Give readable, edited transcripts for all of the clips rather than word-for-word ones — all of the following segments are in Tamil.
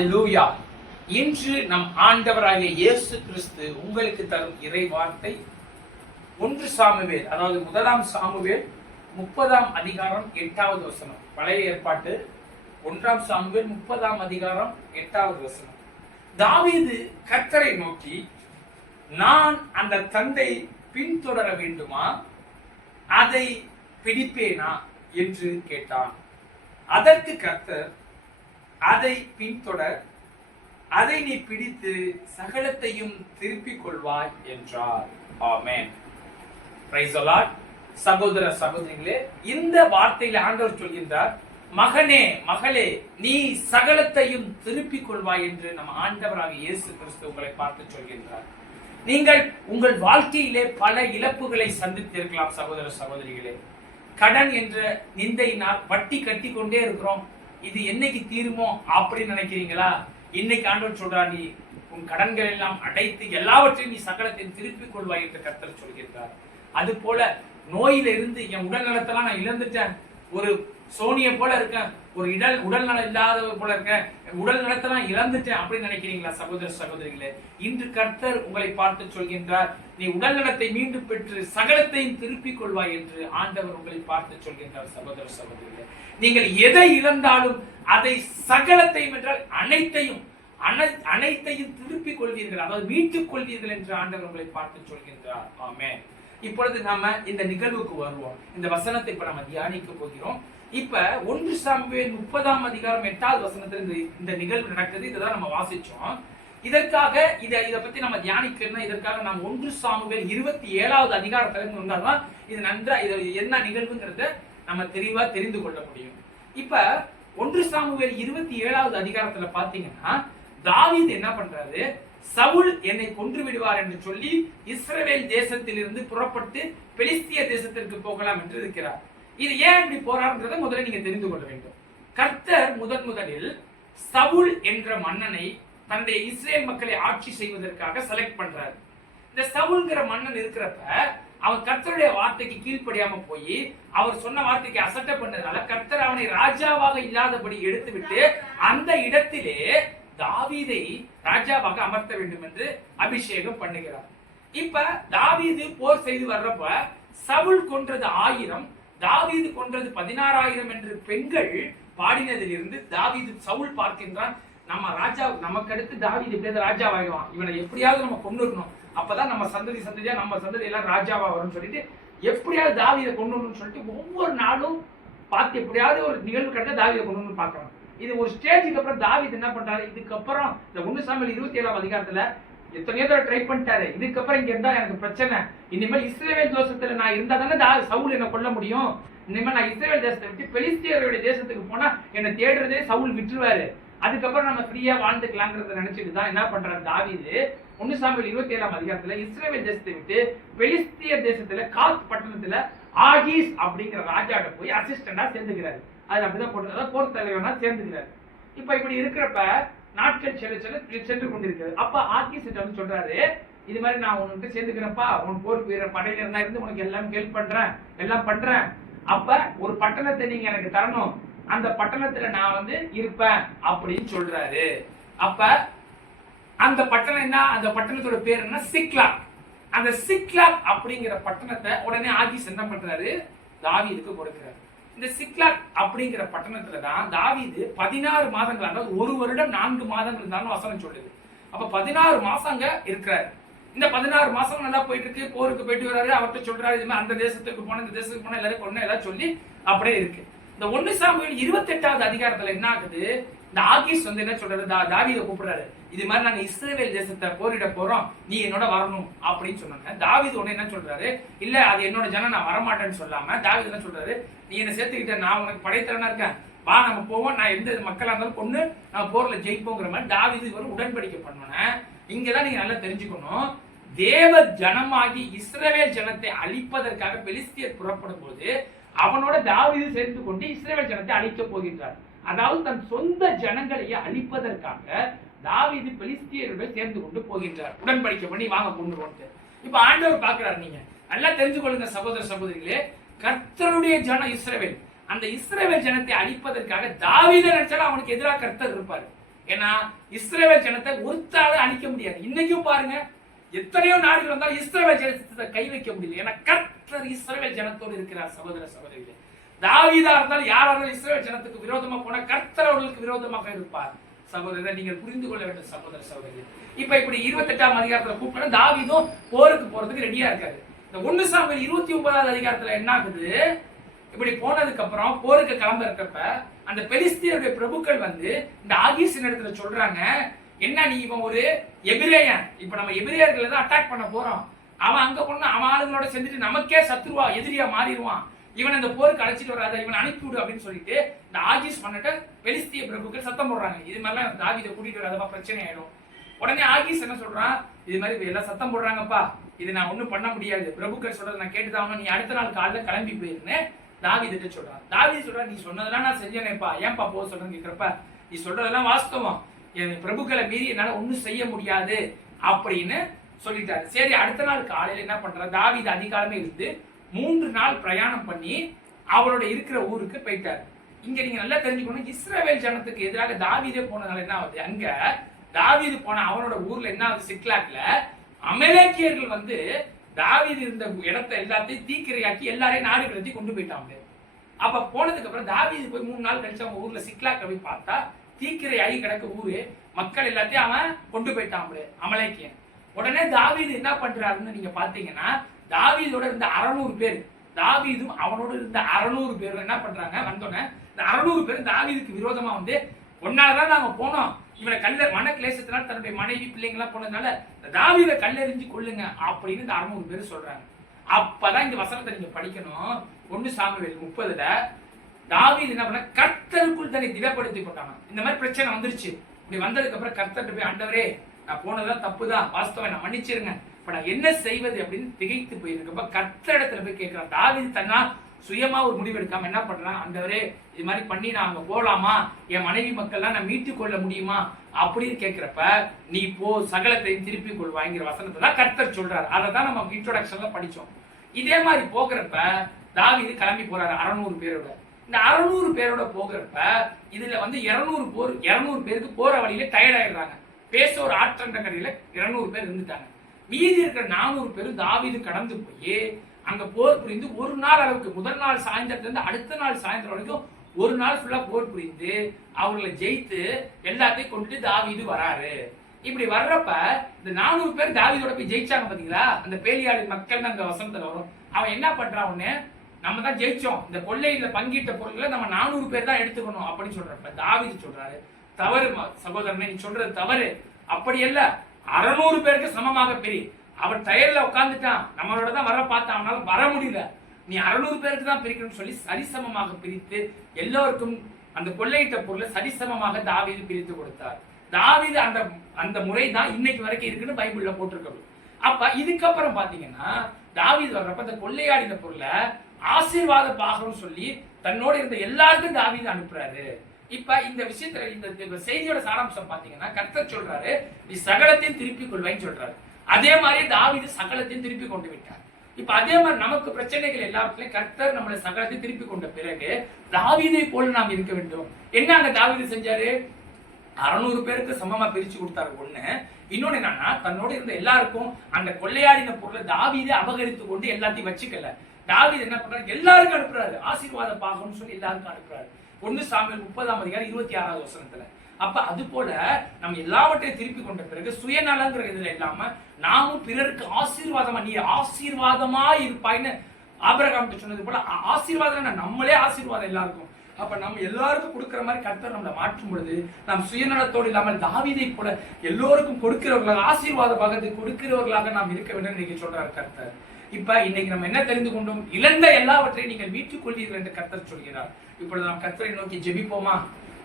ஹalleluya. இன்று நம் ஆண்டவராகிய இயேசு கிறிஸ்து உங்களுக்கு தரும் இறை வார்த்தை 1 சாமுவேல், அதாவது 1 சாமுவேல் 30 அதிகாரம் 8வது வசனம். பழைய ஏற்பாட்டு 1 சாமுவேல் 30 அதிகாரம் 8வது வசனம். தாவீது கர்த்தரை நோக்கி, நான் அந்த தந்தை பின்தொடர வேண்டுமா, அதை பிடிப்பேனா என்று கேட்டான். அதற்கு கர்த்தர், அதை பின்தொடர், அதை நீ பிடித்து சகலத்தையும் திருப்பிக் கொள்வாய் என்றார். ஆமென். Praise the Lord. சகோதர சகோதரிகளே, இந்த வார்த்தையில ஆண்டவர் சொல்கின்றார், மகனே மகளே, நீ சகலத்தையும் திருப்பிக் கொள்வாய் என்று நம் ஆண்டவராகிய இயேசு கிறிஸ்து உங்களை பார்த்து சொல்கின்றார். நீங்கள் உங்கள் வாழ்க்கையிலே பல இழப்புகளை சந்தித்திருக்கலாம் சகோதர சகோதரிகளே. கடன் என்ற நிந்தையினால் வட்டி கட்டி கொண்டே இருக்கிறோம், இது என்னைக்கு தீருமோ அப்படின்னு நினைக்கிறீங்களா? இன்னைக்கு ஆண்டவர் சொல்றார், நீ உன் கடன்கள் எல்லாம் அடைத்து எல்லாவற்றையும் நீ சகலத்தையும் திருப்பிக் கொள்வாய் என்று கர்த்தர் சொல்கின்றார். அது போல நோயில இருந்து என் உடல் நலத்தெல்லாம் நான் இழந்துட்டேன், ஒரு சோனியை போல இருக்கேன், ஒரு உடல் நலம் இல்லாதவர் போல இருக்கேன், உடல் நலத்தெல்லாம் இழந்துட்டேன் அப்படின்னு நினைக்கிறீங்களா சகோதர சகோதரிகளே? இன்று கர்த்தர் உங்களை பார்த்து சொல்கின்றார், நீ உடல் நலத்தை மீண்டும் பெற்று சகலத்தையும் திருப்பிக் கொள்வாய் என்று ஆண்டவர் உங்களை பார்த்து சொல்கின்றார். சகோதர சகோதரிகளே, நீங்கள் எதை இழந்தாலும் அதை சகலத்தையும் என்றால் அனைத்தையும் திருப்பிக் கொள்வீர்கள், அதாவது மீட்டுக் கொள்வீர்கள் என்று ஆண்டவர் உங்களை பார்த்து சொல்கின்றார். ஆமென். இப்பொழுது நாம இந்த நிகழ்வுக்கு வருவோம். இந்த வசனத்தை இப்ப நம்ம தியானிக்க போகிறோம். இப்ப 1 சாமுவேல் 30 அதிகாரம் 8வது வசனத்துல இந்த நிகழ்வு நடக்குது. இதான் நம்ம வாசிச்சோம். இதற்காக இத பத்தி நம்ம தியானிக்கணும்னா, இதற்காக நாம் 1 சாமுவேல் 27வது அதிகாரத்துல வந்தாதான் இது நன்றா இது என்ன நிகழ்வுங்கிறத நம்ம தெளிவா தெரிந்து கொள்ள முடியும். இப்ப 1 சாமுவேல் 27வது அதிகாரத்துல பாத்தீங்கன்னா, தாவீது என்ன பண்றாரு, சவுல் என்னை கொன்று விடுவார் என்று சொல்லி இஸ்ரவேல் தேசத்திலிருந்து புறப்பட்டு பெலிஸ்திய தேசத்திற்கு போகலாம் என்று இருக்கிறார். இது ஏன் இப்படி போறார்ன்றதை முதல்ல நீங்க தெரிந்து கொள்ள வேண்டும். கர்த்தர் முதலில் சவுல் என்ற மன்னனை தன்னுடைய இஸ்ரேல் மக்களை ஆட்சி செய்வதற்காக செலக்ட் பண்றாரு. இந்த சவுல்ங்கிற மன்னன் இருக்கிறப்ப அவன் கர்த்தருடைய வார்த்தைக்கு கீழ்ப்படியாம போய் அவர் சொன்ன வார்த்தைக்கு அசட்டை பண்ணதுனால கர்த்தர் அவனை ராஜாவாக இல்லாதபடி எடுத்துவிட்டு அந்த இடத்திலே தாவீதை ராஜாவாக அமர்த்த வேண்டும் என்று அபிஷேகம் பண்ணுகிறார். இப்ப தாவீது போர் செய்து வர்றப்ப சவுல் கொன்றது 1000, தாவீது கொன்றது 16,000 என்று பெண்கள் பாடினதிலிருந்து தாவீது சவுல் பார்க்கின்றான், நம்ம ராஜா, நமக்கு அடுத்து தாவீது எப்படியாவது ராஜாவாகிடுவான், இவனை எப்படியாவது நம்ம கொண்டுடணும், அப்பதான் நம்ம சந்ததியா நம்ம சந்ததி எல்லாம் ராஜாவா வரும்னு சொல்லிட்டு எப்படியாவது தாவீதை கொண்டுடணும்னு சொல்லிட்டு ஒவ்வொரு நாளும் பார்த்து எப்படியாவது ஒரு நிகழ்வு கிடைச்சா தாவீதை கொண்டு பார்க்கணும். இது ஒரு ஸ்டேஜுக்கு அப்புறம் தாவீது என்ன பண்றாரு, இதுக்கப்புறம் இந்த 1 சாமுவேல் 27வது அதிகாரத்துல எத்தனையோ தடவை ட்ரை பண்ணிட்டாரு, இதுக்கப்புறம் இங்க இருந்தா எனக்கு பிரச்சனை, இனிமேல் இஸ்ரவேல் தேசத்துல நான் இருந்தா தானே சவுல் என்ன கொல்ல முடியும், இனிமேல் நான் இஸ்ரவேல் தேசத்தை விட்டு பெலிஸ்தியருடைய தேசத்துக்கு போனா என்னை தேடுறதே சவுல் விட்டுருவாரு, அதுக்கப்புறம் நம்ம ஃப்ரீயா வாழ்ந்துக்கலாங்கிறத நினைச்சிட்டு தான் என்ன பண்றாரு தாவீது 1 சாமுவேல் 27ஆம் அதிகாரத்துல இஸ்ரவேல் தேசத்தை விட்டு பெலிஸ்தியர் தேசத்துல காத் பட்டணத்துல ஆகீஸ் அப்படிங்கிற ராஜாட்ட போய் அசிஸ்டண்டா சேர்ந்துக்கிறாரு. அது அப்படிதான் போட்டு போர் தலைவனா சேர்ந்துக்கிறாரு. இப்ப இப்படி இருக்கிறப்ப நாட்கள் சென்று கொண்டிருக்கிறது. அப்ப ஆகீஸ் வந்து சொல்றாரு, இது மாதிரி நான் உனக்கு சேர்ந்துக்கிறப்பா, உன் போர் வீரர் படையில இருந்தா இருந்து உனக்கு எல்லாம் ஹெல்ப் பண்றேன், எல்லாம் பண்றேன், அப்ப ஒரு பட்டணத்தை நீங்க எனக்கு தரணும், அந்த பட்டணத்துல நான் வந்து இருப்பேன் அப்படின்னு சொல்றாரு. அப்ப அந்த பட்டணம் என்ன, அந்த பட்டணத்தோட பேர் என்ன, சிக்லாக். அந்த சிக்லாக் அப்படிங்கிற பட்டணத்தை உடனே ஆகீஸ் என்ன பண்றாரு, தாவீதுக்கு கொடுக்கிறாரு. இந்த சிக்லாக் அப்படிங்கிற பட்டணத்துல தான் தாவீது 16 மாதங்கள், அதாவது 1 வருடம் 4 மாதங்கள் இருந்தாலும் வசனம் சொல்லுது. அப்ப 16 மாசங்க இருக்கிறாரு. இந்த 16 மாசம் நல்லா போயிட்டு இருக்கு, போருக்கு போயிட்டு வர்றாரு, அவர்கிட்ட சொல்றாரு, இது மாதிரி அந்த தேசத்துக்கு போன இந்த தேசத்துக்கு போன எல்லாரும் கொண்டு எல்லாம் சொல்லி அப்படியே இருக்கு. இந்த 1 சாமுவேல் 28வது அதிகாரத்துல என்ன ஆகுது, இந்த ஆகீஸ் வந்து என்ன சொல்றாரு, தாவீதை கூப்பிடுறாரு, இது மாதிரி நாங்க இஸ்ரவேல் தேசத்தை போரிட போறோம், நீ என்னோட வரணும் அப்படின்னு சொன்னாங்க. தாவீது உடனே என்ன சொல்றாரு, இல்ல அது என்னோட ஜனம், நான் வரமாட்டேன்னு சொல்லாம தாவீது என்ன சொல்றாரு, நீ என்ன சேர்த்துக்கிட்ட, நான் உனக்கு படைத்தரனா இருக்கேன், வா நம்ம போவோம், நான் எந்த மக்களா இருந்தாலும் கொண்டு நான் போர்ல ஜெயிப்போங்கிற மாதிரி தாவீது ஒரு உடன்படிக்கை பண்ணோன்னே, இங்கதான் நீங்க நல்லா தெரிஞ்சுக்கணும், தேவ ஜனமாகி இஸ்ரவேல் ஜனத்தை அழிப்பதற்காக பெலிஸ்தியர் புறப்படும் போது அவனோட தாவீது சேர்ந்து கொண்டு இஸ்ரவேல் ஜனத்தை அழிக்க போகின்றார். அதாவது தன் சொந்த ஜனங்களையே அழிப்பதற்காக தாவீது பெலிஸ்தியருடன் சேர்ந்து கொண்டு போகின்றார், உடன்படிக்கை பண்ணி வாங்க கொண்டுருவோம். இப்ப ஆண்டவர் பாக்குறாரு, நீங்க நல்லா தெரிஞ்சு கொள்ளுங்க சகோதர சகோதரிகளே, கர்த்தருடைய ஜனம் இஸ்ரவேல், அந்த இஸ்ரவேல் ஜனத்தை அழிப்பதற்காக தாவீதை நினைச்சாலும் அவனுக்கு எதிராக கர்த்தர் இருப்பாரு. ஏன்னா இஸ்ரவேல் ஜனத்தை ஒருத்தால அழிக்க முடியாது. இன்னைக்கும் பாருங்க, எத்தனையோ நாடுகள் வந்தாலும் இஸ்ரவேல் ஜனத்தை கை வைக்க முடியல. ஏன்னா கர்த்தர் இஸ்ரவேல் ஜனத்தோடு இருக்கிறார். சகோதர சகோதரிகளே, தாவீதா இருந்தாலும் யாரா இருந்தாலும் இஸ்ரவேல் ஜனத்துக்கு விரோதமா போனா கர்த்தர் அவர்களுக்கு விரோதமாக இருப்பார். சகோதரரை நீங்கள் புரிந்து கொள்ள வேண்டும் சகோதர சகோதரி. இப்படி 28ஆம் அதிகாரத்துல கூப்பிட்டா தாவீதும் போருக்கு போறதுக்கு ரெடியா இருக்காரு. இந்த 1 சாமுவேல் 29வது அதிகாரத்துல என்ன ஆகுது, இப்படி போனதுக்கு அப்புறம் போருக்கு கிளம்ப இருக்கப்ப அந்த பெலிஸ்தியருடைய பிரபுக்கள் வந்து இந்த ஆகீசின் இடத்துல சொல்றாங்க, என்ன நீ இவன் ஒரு எபிரேயன், இப்ப நம்ம எபிரேயர்களை தான் அட்டாக் பண்ண போறோம், அவன் அங்க போனா அவன் ஆளுங்களோட சேர்ந்துட்டு நமக்கே சத்துருவா எதிரியா மாறிடுவான், இவன் இந்த போருக்கு அழைச்சிட்டு வராத, இவன் அனுப்பிவிடு அப்படின்னு சொல்லிட்டு இந்த ஆகீஸ் பண்ணிட்டு பெலிஸ்திய பிரபுக்கள் சத்தம் போடுறாங்க. இது மாதிரிலாம் தாவீதை கூட்டிட்டு வராதப்பா பிரச்சனை ஆயிடும். உடனே ஆகீஸ் என்ன சொல்றான், இது மாதிரி எல்லாம் சத்தம் போடுறாங்கப்பா, இது நான் ஒண்ணும் பண்ண முடியாது, பிரபுக்கள் சொல்றது நான் கேட்டுதான், நீ அடுத்த நாள் காலைல கிளம்பி போயிருந்தேன் தாவீதுட்ட சொல்றான். தாவீது சொல்றான், நீ சொன்னதெல்லாம் நான் செஞ்சேனேப்பா, ஏன்பா போக சொல்றேன்னு கேக்குறப்ப, நீ சொல்றதெல்லாம் வாஸ்தவம், என் பிரபுக்களை மீறி என்னால ஒண்ணும் செய்ய முடியாது அப்படின்னு சொல்லிட்டாரு. சரி, அடுத்த நாள் காலையில என்ன பண்ற, தாவீது அதிகாலமே இருந்து 3 நாள் பிரயாணம் பண்ணி அவரோட இருக்கிற ஊருக்கு போயிட்டாரு. இங்க நீங்க நல்லா தெரிஞ்சுக்கணும், இஸ்ரவேல் ஜனத்துக்கு எதிராக தாவீதே போனதால என்ன ஆகுது, அங்க தாவீது போன அவனோட ஊர்ல என்ன ஆகுது, சிக்லாக்ல அமலேக்கியர்கள் வந்து தாவீது இருந்த இடத்தை எல்லாத்தையும் தீக்கிரையாக்கி எல்லாரையும் நாடு கடத்தி கொண்டு போயிட்டாங்க. அப்ப போனதுக்கு அப்புறம் தாவீது போய் 3 நாள் கழிச்சு அவங்க ஊர்ல சிக்லாக்ல போய் பார்த்தா தீக்கிரை ஆகி கிடக்க ஊரு, மக்கள் எல்லாத்தையும் அவன் கொண்டு போயிட்டான் அமலேக்கியன். உடனே தாவீது என்ன பண்றாருன்னு நீங்க பாத்தீங்கன்னா, தாவீதோட இருந்த 600 பேர், தாவீதும் அவனோட இருந்த 600 பேர் என்ன பண்றாங்க, வந்தோடனே இந்த 600 பேர் தாவீதுக்கு விரோதமா வந்து, ஒன்னாலதான் நாங்க போனோம், இவனை மன கிளேசத்தினால் தன்னுடைய மனைவி பிள்ளைங்க எல்லாம் போனதுனால தாவீதை கல்லெறிஞ்சு கொள்ளுங்க அப்படின்னு இந்த 600 பேர் சொல்றாங்க. அப்பதான் இந்த வசனத்தை நீங்க படிக்கணும். 1 சாமுவேல் 30ல தாவீது என்ன பண்ண, கர்த்தருக்குள் தன்னை திடப்படுத்தி போட்டாங்க. இந்த மாதிரி பிரச்சனை வந்துருச்சு. இப்படி வந்ததுக்கு அப்புறம் கர்த்தர்ட்ட போய், ஆண்டவரே நான் போனதுதான் தப்புதான், வாஸ்தவம் நான் மன்னிச்சிருங்க, இப்ப நான் என்ன செய்வது அப்படின்னு திகைத்து போயிருக்கப்ப கர்த்தரிடத்துல போய் கேட்கிறான். தாவீது தன்னா சுயமா ஒரு முடிவு எடுக்காம என்ன பண்றான், ஆண்டவரே இது மாதிரி பண்ணி நான் அங்க போலாமா, என் மனைவி மக்கள்லாம் நான் மீட்டுக் கொள்ள முடியுமா அப்படின்னு கேட்கிறப்ப, நீ போ சகலத்தையும் திருப்பி கொள்வாங்கிற வசனத்தை தான் கர்த்தர் சொல்றாரு. அதை தான் நம்ம இன்ட்ரோடக்ஷன்ல படிச்சோம். இதே மாதிரி போகிறப்ப தாவீது கிளம்பி போறாரு 600 பேரோட. இந்த 600 பேரோட போகிறப்ப இதுல வந்து 200 பேருக்கு போற வழியில டயர்ட் ஆயிடுறாங்க. பேச ஒரு ஆற்றங்கரையில 200 பேர் இருந்துட்டாங்க. மீதி இருக்கிற 400 பேரும் தாவீது கடந்து போய் அங்க போர் புரிந்து ஒரு நாள் அளவுக்கு, முதல் நாள் சாயந்தரத்துல இருந்து அடுத்த நாள் சாயந்தரம் வரைக்கும் ஒரு நாள் ஃபுல்லா போர் புரிந்து அவங்களை ஜெயித்து எல்லாத்தையும் கொண்டுட்டு தாவீது வராரு. இப்படி வர்றப்ப இந்த 400 பேர் தாவீதோட போய் ஜெயிச்சாங்க பாத்தீங்களா, அந்த பேலியாளி மக்கள் அங்க வசனத்துல வரும். அவன் என்ன பண்றான், உடனே நம்ம தான் ஜெயிச்சோம், இந்த கொள்ளையில பங்கிட்ட பொருட்களை நம்ம 400 பேர் தான் எடுத்துக்கணும் அப்படின்னு சொல்றப்ப தாவீது சொல்றாரு, தவறு சகோதரனே, நீ சொல்றது தவறு, அப்படி இல்ல, 600 பேருக்கு சமமாக பிரி. அவன் டயர்ல உட்கார்ந்துட்டான், நம்மளோட தான் வர பார்த்தான், அவனால வர முடியல, நீ 600 பேருக்கு தான் பிரிக்கணும்னு சொல்லி சரிசமமாக பிரித்து எல்லோருக்கும் அந்த கொள்ளையிட்ட பொருளை சரிசமமாக தாவீது பிரித்து கொடுத்தார். தாவீது அந்த முறை தான் இன்னைக்கு வரைக்கும் இருக்குன்னு பைபிள்ல போட்டிருக்கணும். அப்ப இதுக்கப்புறம் பாத்தீங்கன்னா தாவீது வர்றப்ப அந்த கொள்ளையாடின பொருளை ஆசீர்வாத பாகம் சொல்லி தன்னோட இருந்த எல்லாருக்கும் தாவீது அனுப்புறாரு. இப்ப இந்த விஷயத்துல இந்த செய்தியோட சாராம்சம் பாத்தீங்கன்னா, கர்த்தர் சொல்றாரு நீ சகலத்தையும் திருப்பி கொள்வாய்ன்னு சொல்றாரு. அதே மாதிரி தாவீது சகலத்தையும் திருப்பி கொண்டு விட்டார். இப்ப அதே மாதிரி நமக்கு பிரச்சனைகள் எல்லாவற்றிலையும் கர்த்தர் நம்மளை சகலத்தையும் திருப்பி கொண்ட பிறகு தாவீதை போல நாம் இருக்க வேண்டும். என்ன அங்க தாவீது செஞ்சாரு, 600 பேருக்கு சமமா பிரிச்சு கொடுத்தாரு ஒண்ணு. இன்னொன்னு என்னன்னா, தன்னோட இருந்த எல்லாருக்கும் அந்த கொள்ளையாடின பொருளை தாவீதை அபகரித்து கொண்டு எல்லாத்தையும் வச்சுக்கல. தாவீது என்ன பண்றாரு, எல்லாருக்கும் அனுப்புறாரு, ஆசீர்வாத பாகம்னு சொல்லி எல்லாருக்கும் அனுப்புறாரு. 1 சாமுவேல் 30ஆம் அதிகாரம் 26வது வசனத்துல. அப்ப அது போல நம்ம எல்லாவற்றையும் திருப்பி கொண்ட பிறகு சுயநலங்கிற இதுல இல்லாம நாமும் பிறருக்கு ஆசீர்வாதமா, நீ ஆசீர்வாதமா இருப்பாய்ன்னு ஆபிரகாம் சொன்னது போல ஆசீர்வாதம், நம்மளே ஆசீர்வாதம் எல்லாருக்கும். அப்ப நம்ம எல்லாருக்கும் கொடுக்கிற மாதிரி கர்த்தர் நம்மளை மாற்றும் பொழுது நாம் சுயநலத்தோடு இல்லாமல் தாவீதை போல எல்லோருக்கும் கொடுக்கிறவர்களாக, ஆசீர்வாத பாகத்தை கொடுக்கிறவர்களாக நாம் இருக்க வேண்டும் இன்னைக்கு சொல்றாரு கர்த்தர். இப்ப இன்னைக்கு நம்ம என்ன தெரிந்து கொண்டோம், இழந்த எல்லாவற்றையும் நீங்கள் மீட்டுக் கொள்வீர்கள் என்று கர்த்தர் சொல்கிறார். இப்பொழுது நாம் கர்த்தரை நோக்கி ஜெபிப்போமா.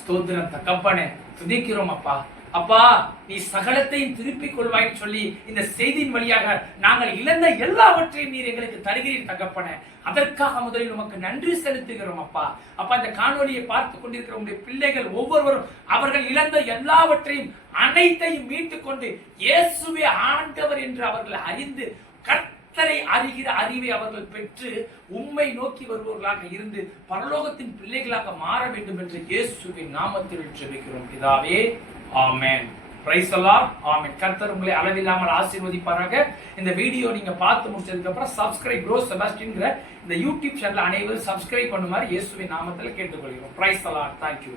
ஸ்தோத்திரம் தகப்பனே, துதிக்கிறோம் அப்பா. அப்பா நீ சகலத்தையும் திருப்பிக் கொள்வாய்ன்னு சொல்லி இந்த செய்தியின் வழியாக நாங்கள் இழந்த எல்லாவற்றையும் நீர் எங்களுக்கு தருகிறீர் தகப்பனே. அதற்காக முதலில் உமக்கு நன்றி செலுத்துகிறோம் அப்பா. அப்பா இந்த காணொலியை பார்த்து கொண்டிருக்கிற உங்களுடைய பிள்ளைகள் ஒவ்வொருவரும் அவர்கள் இழந்த எல்லாவற்றையும் அனைத்தையும் மீட்டுக் கொண்டு இயேசுவே ஆண்டவர் என்று அவர்கள் அறிந்து கர்த்தரை அறிகிற அறிவை அவர்கள் பெற்று உம்மை நோக்கி வருபவர்களாக இருந்து பரலோகத்தின் பிள்ளைகளாக மாற வேண்டும் என்று இயேசுவின் நாமத்தில் ஜெபிக்கிறோம் பிதாவே. ஆமென். Praise the Lord. ஆமென். கர்த்தர் உங்களை அளவில்லாமல் ஆசீர்வதிப்பாராக. இந்த வீடியோ நீங்க பார்த்து முடிச்சதுக்கு அப்புறம் சப்ஸ்கிரைப் ப்ரோ செபாஸ்டின்ங்கற இந்த யூடியூப் சேனல் அனைவரும் சப்ஸ்கிரைப் பண்ணுமாறு இயேசுவின் நாமத்தில் கேட்டுக்கொள்கிறோம். Price the Lord. Thank you.